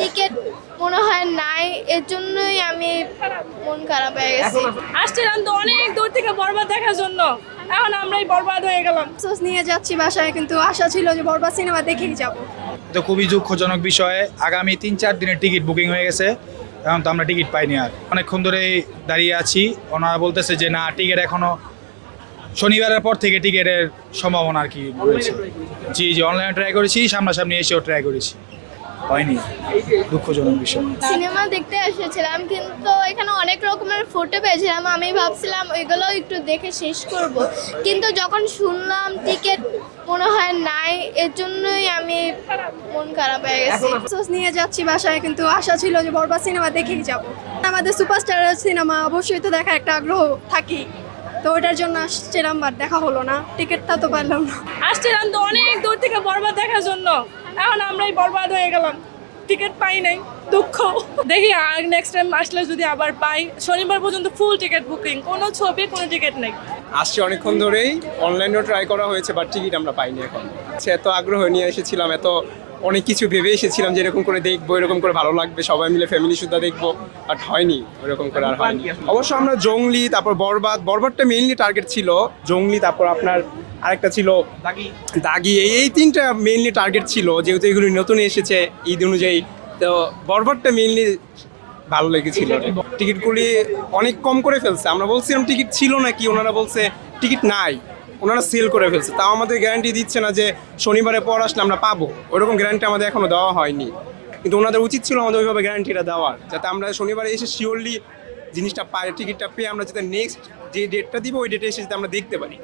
Ticket মনে হয় নাই, এর জন্যই আমি মন খারাপ হয়ে গেছি। আসছিলাম তো অনেক দূর থেকে বরবাদ দেখার জন্য, এখন আমরাই বরবাদ হয়ে গেলাম। আফসোস নিয়ে যাচ্ছি বাসায়, কিন্তু আশা ছিল যে বরবাদ সিনেমা দেখেই যাব। তো খুবই দুঃখজনক বিষয়, আগামী 3-4 দিনের টিকিট বুকিং হয়ে গেছে, এখন তো আমরা টিকিট পাইনি। আর অনেকক্ষণ ধরে দাঁড়িয়ে আছি, ওনারা বলতেছে যে না, টিকিট এখনো শনিবারের পর থেকে টিকিটের সম্ভাবনা আর কি রয়েছে। জি জি, অনলাইনে ট্রাই করেছি, সামনাসামনি এসেও ট্রাই করেছি, হয়নি। দুঃখজনক বিষয়। সিনেমা দেখতে এসেছিলাম, কিন্তু এখানে অনেক রকমের ফটো পেয়েছিলাম, আমি ভাবছিলাম ওইগুলো একটু দেখে শেষ করব, কিন্তু যখন শুনলাম টিকিট মনে হয় নাই, এর জন্যই আমি মন খারাপ হয়ে গেছি। আফসোস নিয়ে যাচ্ছি বাসায়, কিন্তু আশা ছিল যে বরবাদ সিনেমা দেখেই যাব। আমাদের সুপারস্টারের সিনেমা অবশ্যই তো দেখার একটা আগ্রহ থাকি, তো ওটার জন্য আসছিলাম, বাট দেখা হলো না, টিকিটটা তো পারলাম না। আসছিলাম তো অনেক দূর থেকে বরবাদ দেখার জন্য, এখন আমরাই বরবাদ হয়ে গেলাম, টিকিট পাই নাই, দুঃখ। দেখি নেক্সট টাইম আসলে যদি আবার পাই। শনিবার পর্যন্ত ফুল টিকিট বুকিং, কোনো ছবি কোনো টিকিট নেই। আসছে অনেকক্ষণ ধরেই, অনলাইনেও ট্রাই করা হয়েছে, বাট টিকিট আমরা পাইনি এখন। এত আগ্রহ নিয়ে এসেছিলাম, এত অনেক কিছু ভেবে এসেছিলাম যে এরকম করে দেখবো, এরকম করে ভালো লাগবে, সবাই মিলে ফ্যামিলি সুদ্ধা দেখবো, বাট হয়নি, ওরকম করে আর হয়নি। অবশ্য আমরা জঙ্গলি, তারপর বরবাদটা মেইনলি টার্গেট ছিল, জঙ্গলি, তারপর আপনার আরেকটা ছিল দাগি, এই তিনটা মেইনলি টার্গেট ছিল, যেহেতু এগুলো নতুন এসেছে ঈদ অনুযায়ী, তো বরবাদটা মেইনলি ভালো লেগেছিল। টিকিটগুলি অনেক কম করে ফেলছে, আমরা বলছিলাম টিকিট ছিল নাকি, ওনারা বলছে টিকিট নাই, ওনারা সেল করে ফেলছে। তাও আমাদের গ্যারান্টি দিচ্ছে না যে শনিবারে পর আসলে আমরা পাবো, ওরকম গ্যারান্টি আমাদের এখনো দেওয়া হয়নি, কিন্তু ওনাদের উচিত ছিল আমাদের ওইভাবে গ্যারান্টিটা দেওয়ার, যাতে আমরা শনিবারে এসে শিওরলি জিনিসটা পাই, টিকিটটা পেয়ে আমরা যাতে নেক্সট যে ডেটটা দিব ওই ডেটে এসে যাতে আমরা দেখতে পারি।